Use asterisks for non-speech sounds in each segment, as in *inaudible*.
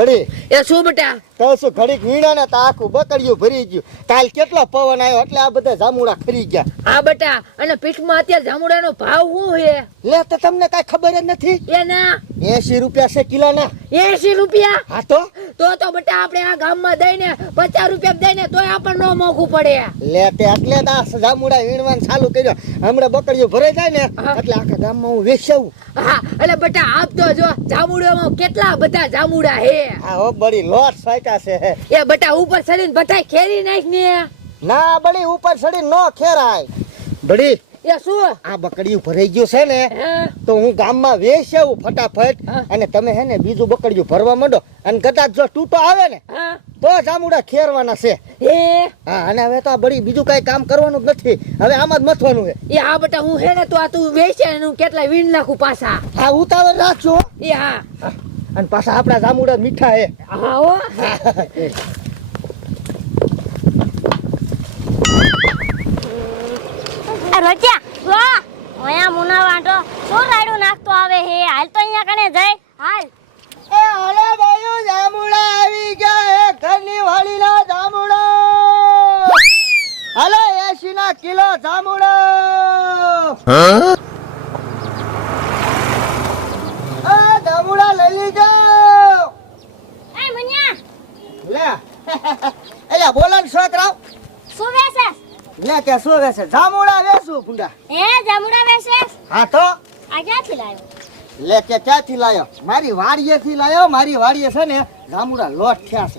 બડી એ શું બેટા? તો શું ઘડીક વીણા ને આખું બકડિયું ભરી ગયું. કાલ કેટલો પવન આવ્યો એટલે આ બધા જામુડા ખરી ગયા. હા બેટા અને પીઠમાં અત્યારે જામુડાનો ભાવ શું છે? લે તો તમને કઈ ખબર જ નથી? એ ના. એસી રૂપિયા છે કિલો ના એસી રૂપિયા? હા તો? તો તો બેટા આપણે આ ગામમાં દઈને પચાસ રૂપિયા દઈને તોય આપણને મોંઘું પડે. લે તે એટલે આ જામુડા વીણવાનું ચાલુ કર્યો. હમણાં બકડિયું ભરાઈ જાય ને. એટલે આખા ગામમાં હું વેચાવું. હા એટલે બેટા આપ તો જો જામુડામાં કેટલા બધા જામુડા હે હો બડી લોટ સાચા છે. એ બટા ઉપર ચડીને બટાઈ ખેરી નાખ ને ના બડી ઉપર ચડી નો ખેરાય. બડી એ શું? આ બકડિયું ભરાઈ ગયું છે ને તો હું ગામમાં વેચાવું ફટાફટ. અને તમે હે ને બીજું બકડીયું ભરવા માંડો. અને કદાચ જો તૂટો આવે ને તો જામુડા ખેરવાના છે. એ? હા અને હવે તો આ બળી બીજું કઈ કામ કરવાનું જ નથી. હવે આમાં જ મથવાનું છે. એ હા બેટા હું હે ને તો આ તું વેચે ને હું કેટલા વીણ નાખું પાછા. હા ઉતાવળ રાખજો. એ હા. અને પાછા આપણા જામુડા મીઠા હે. હા હો. આ વાહ ઓયા મુના વાંટો શું રાયડું નાખતો આવે હે? હાલ તો અહીંયા કણે જાય. હાલ. એ હલે ભાઈઓ જામુડા આવી ગયા હે ઘરની વાડીના જામુડા. હલે 80 ના કિલો જામુડા લઈ લીજો એ મુનિયા લે એલા બોલો ને છોકરાઓ શું વેચેસ લે કે શું વેસે જામુડા વેસું ભૂંડા. એ જામુડા વેસે? હા તો? આ ક્યાંથી લાવ્યો લે કે ક્યાંથી લાયો? મારી વાડીએથી લાયો મારી વાડીએ છે ને જામુડા લોટ થયા છે.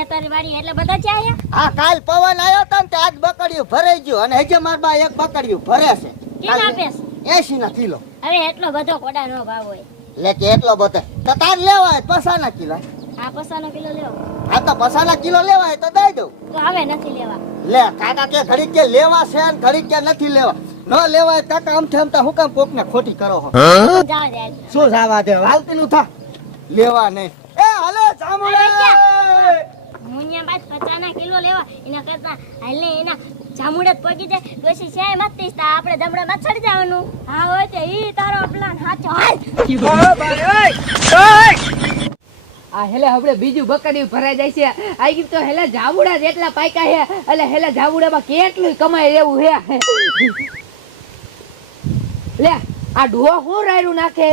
એ તારી વાડી એટલે બધા છે આયા? હા કાલ પવન આવ્યો તો ને તે આજ બકડિયું ભરાઈ ગયું અને હજે માર બા એક બકડિયું ભરે છે. કેમ આપેસ 80 ના કિલો. હવે એટલો બધો કોડાનો ભાવ હોય. લે કે એટલો બધો. તો તાર લેવાય પસાના કિલો. આ પસાનો કિલો લેવો. આ તો પસાના કિલો લેવાય તો દઈ દઉં. તો હવે નથી લેવા. લે કાકા કે ઘડીક કે લેવા છે ને ઘડીક કે નથી લેવા. ન લેવાય કાકા આમ થેમ તા હું કામ કોક ને ખોટી કરો હો? જાવ દે હાલ. શું જાવા દે? હાલતી નું થા. લેવા નહીં. એ હાલો જામુડા મુનિયા બાદ પચાના કિલો લેવા. એના કરતા હાલ ને એના જામુડા જ પગી જાય. ડોસી છે મત તા આપણે જમડા માં ચડી જવાનું. હા હોય તે ઈ તારો પ્લાન સાચો. હાલ આ હેલે આપણે બીજું બકડી ભરાઈ જાય છે. આ ગીત તો હેલા જાબુડા જેટલા પાયકા છે એટલે હેલે જાબુડામાં કેટલું કમાય રહેવું છે. લે આ ડોહો હું રાયરું નાખે?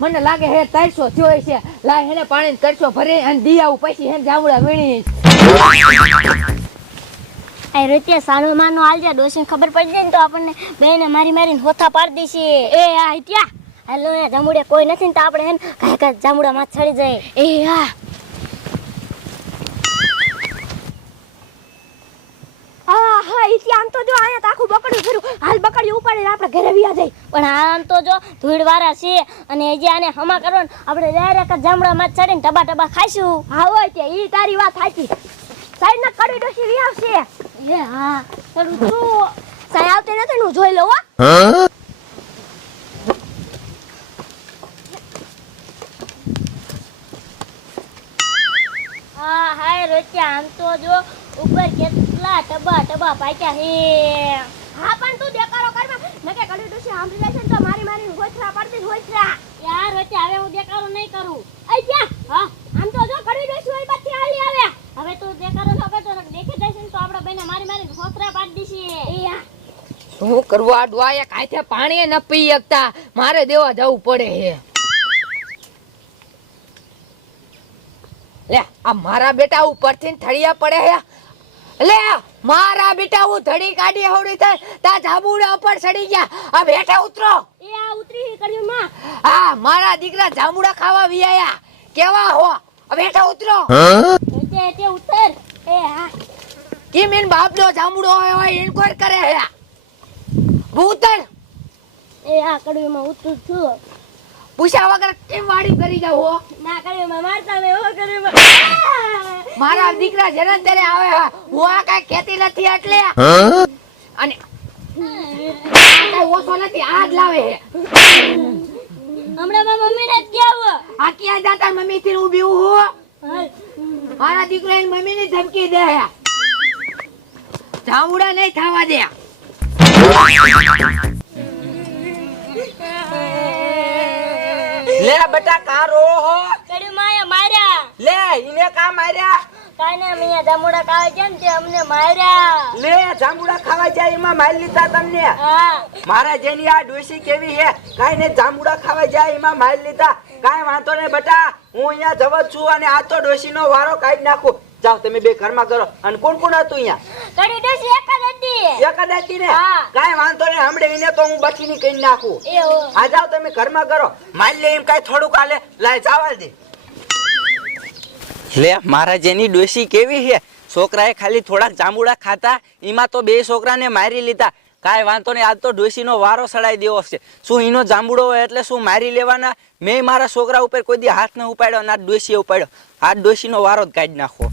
મને લાગે હે તરસો થયો છે. લા હેને પાણી તરસો ભરી અને દી આવું પછી હેને જાબુડા વીણી આ રીતે સાનું માનું હાલજે ડોસીને ખબર પડી જાય ને તો આપણને બેને મારી મારીને હોથા પાડી દેશે. એ આ હિત્યા હાલો ને જામુડે કોઈ નથી ને તો આપણે હેન કાંઈ કાંઈ જામુડા માં ચડી જાય એ હા. હા હા ઈથી આમ તો જો આયા તો આખું બકડ્યું ફર્યું હાલ બકડ્યું ઉપાડીને આપણે ઘરે વ્યા જાય પણ આમ તો જો ધૂળ વાળા છે અને હજી આને હમા કરો ને આપણે ડાયરેક્ટ જામડા માં ચડીને ટબા ટબા ખાઈશું. હા હોય તે ઈ તારી વાત સાચી. સાઈડ ના કડી ડોસી વ્યાવશે એ હા. સાઈ આવતી નથી ને હું જોઈ લઉં હા? તો જો ઉપર કેટલા ટબા ટબા પાક્યા હે હા પણ તું દેકારો કરમાં નકે કડી ડોસી સાંભળી લેશે તો મારી મારી હોચરા પડતી હોચરા યાર વચ્ચે હવે હું દેકારો નહીં કરું. આઈ જા હા. આમ તો જો કડી ડોસી હોય બાથી આલી આવે. હવે તું દેકારો ન કરતો ને દેખી જશે ને તો આપણે બેને મારી મારી હોચરા પાડી દીશી એ હા શું કરવા આ ડોહા એક હાથે પાણી ન પી શકતા? મારે દેવા જવું પડે હે. લે આ મારા બેટા ઉપરથી થળિયા પડે હે. લે મારા બેટા હું ધડી કાઢી હવડી થઈ તા જાંબુડા ઉપર ચડી ગયા. આ બેઠા ઉતરો. એ આ ઉતરી કર્યું માં. હા મારા દીકરા જાંબુડા ખાવા વિયાયા કેવા હો? આ બેઠા ઉતરો. તે તે ઉતર. એ હા. કેમ એન બાપનો જાંબુડો હોય હોય ઇન્કવાયર કરે હે? ઉતર એ આ કડવીમાં ઉતરું છું. પૂછ્યા વગર કેમ વાડી કરી જાવ હો? ના કરે મારતા ને ઓ કરે *laughs* મારા દીકરા જનન ત્યારે આવે હે. હું આ કઈ ખેતી નથી એટલે. અને ઓછો નથી આ જ લાવે હે. હમણાં મારા મમ્મીને જ હો. આ ક્યાં જાતા મમ્મી થી ઊભી હું. મારા દીકરા ની મમ્મી ને ધમકી દે હે. જામુડા નહીં થવા દે. લે બેટા કારો હો? કડવીમાં આયા માર્યા. લે ઈને કામ માર્યા? કાંઈ ને અહીંયા જામુડા ખાવા ને તે અમને માર્યા. લે જામુડા ખાવા જાય એમાં મારી લીધા તમને. હા. મારા જેની આ ડોસી કેવી હે? કાઈ ને જાંબુડા ખાવા જાય એમાં મારી લીધા. કાઈ વાંધો નહીં બટા હું અહીંયા જવ છું અને આ તો ડોસીનો વારો કાઢી નાખું. જાઓ તમે બે ઘરમાં કરો. અને કોણ કોણ હતું અહીંયા? તડી ડોશી એક જ હતી. એક જ હતી ને? કાઈ વાંધો નહીં હમણે એને તો હું બચીની કઈ નાખું. આ જાઓ તમે ઘરમાં કરો. મારી લે એમ કાંઈ થોડુંક આલે. લાય જાવા દે. લે મારા જેની ડોસી કેવી છે? છોકરાએ ખાલી થોડાક જાંબુડા ખાતા એમાં તો બે છોકરાને મારી લીધા. કાંઈ વાંધો નહીં આજ તો ડોસીનો વારો સડાઈ દેવો છે. શું એનો જાંબુડો હોય એટલે શું મારી લેવાના? મેં મારા છોકરા ઉપર કોઈ દી હાથ ન ઉપાડ્યો અને આ ડોસીએ ઉપાડ્યો. આ ડોસીનો વારો જ કાઢી નાખો.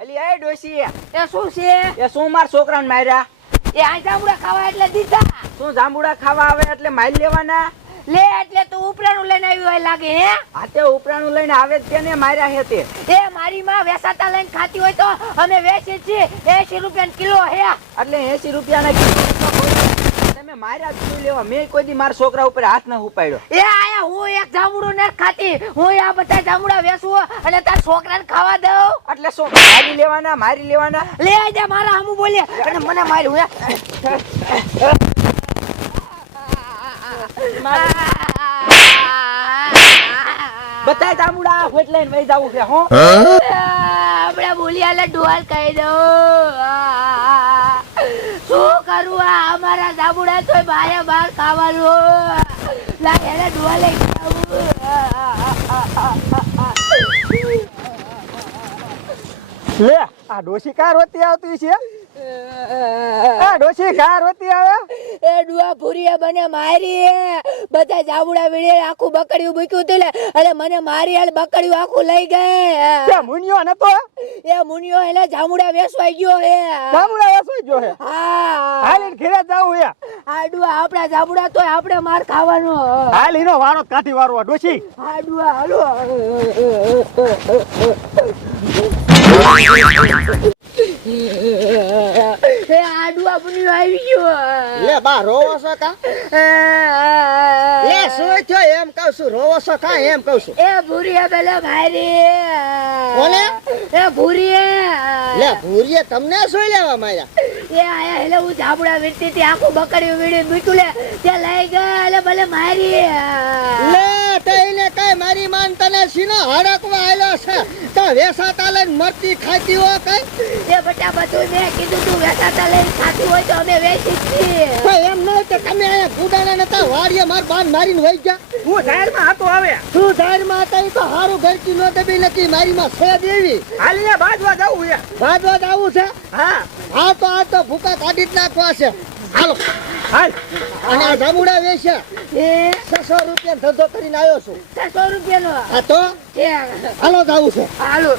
અલી એ ડોસી એ શું છે? એ શું મારા છોકરાને માર્યા? એ આ જામડા ખાવા એટલે દીધા. શું જાંબુડા ખાવા આવે એટલે મારી લેવાના? લે એટલે તું ઉપરાણું લઈને આવ્યું હોય લાગે હે? આ તે ઉપરાણું લઈને આવે જ તેને માર્યા હે તે. એ મારી માં વેસાતા લઈને ખાતી હોય તો અમે વેચીએ છીએ. એસી રૂપિયા કિલો હે? એટલે એસી રૂપિયાના કિલો. તમે માર્યા જ લેવા. મેં કોઈ દી મારા છોકરા ઉપર હાથ ન ઉપાડ્યો. એ આયા હું એક જામડું ને ખાતી. હું આ બધા જામડા વેચું અને તાર છોકરાને ખાવા દઉં. એટલે શું મારી લેવાના મારી લેવાના? લે આજે મારા હમુ બોલે. અને મને માર્યું હે. બતાય જાંબુડા હોટ લઈને વહી જાવું છે હો. આપણે બોલિયાલે ડોલ કહી દઉં. શું કરું? આ અમારા જાબુડા તો બારે બાર ખાવાનું લા એને લઈ લે આ ડોશી કાર હોતી આવતી છે? આ ડોશી કાર હોતી આવે? એ ડુઆ ભૂરીએ મને મારી બધા જાબુડા વીડે આખું બકડ્યું મૂક્યું તું અરે મને મારી હાલ બકડ્યું આખું લઈ ગયે એ મુનિયો નતો એ મુનિયો એટલે જામુડા વેસવાઈ ગયો હે. જામુડા વેસવાઈ ગયો હે? હા. હાલીને ઘેરે જાવ હે. આડુઆ આપણા જાબુડા તો આપણે માર ખાવાનો. હાલ ઈનો વારો કાઢી વારવા ડોશી. આડુઆ હાલો એ આડુઆ બન્યું આવી ગયો લે બા રોવો છો કા? લે શું થયો? એમ કહું છું રોવો છો કા? એમ કહું છું. એ ભૂરીએ પેલે મારી કોને? એ ભૂરીએ. લે ભૂરીએ તમને શું લેવા માર્યા એ આયા એટલે હું જાબડા વીટતી હતી આખું બકરી વીડી મીટું લે તે લઈ ગયા એટલે ભલે મારી. લે. મારી માન તને સીનો હડકવા આવ્યો છે? તો વેસાતા લઈને મરતી ખાતી હો કઈ? એ બટા બધું મેં કીધું તું વેચાતા લઈને ખાતી હોય તો અમે વેચી છીએ. તો એમ નહીં તો તમે અહીંયા ગુડાણા નતા વાડીએ માર બાન મારીને વહી ગયા? હું જાહેરમાં હતો આવે તું ધારમાં હતા ઈ તો હારું ઘરકી નો દબી નથી મારી માં છે દેવી. હાલીને બાજવા જાવું હે બાજવા જાવું છે? હા. હા તો આ તો ભૂકા કાઢી જ નાખવા છે. હાલો. હાલ. અને આ જામુડા વેચ્યા એ? છસો રૂપિયા ધંધો કરીને આવ્યો છું. 600 રૂપિયાનો? આ તો? એ. હાલો જાવું છે. હાલો.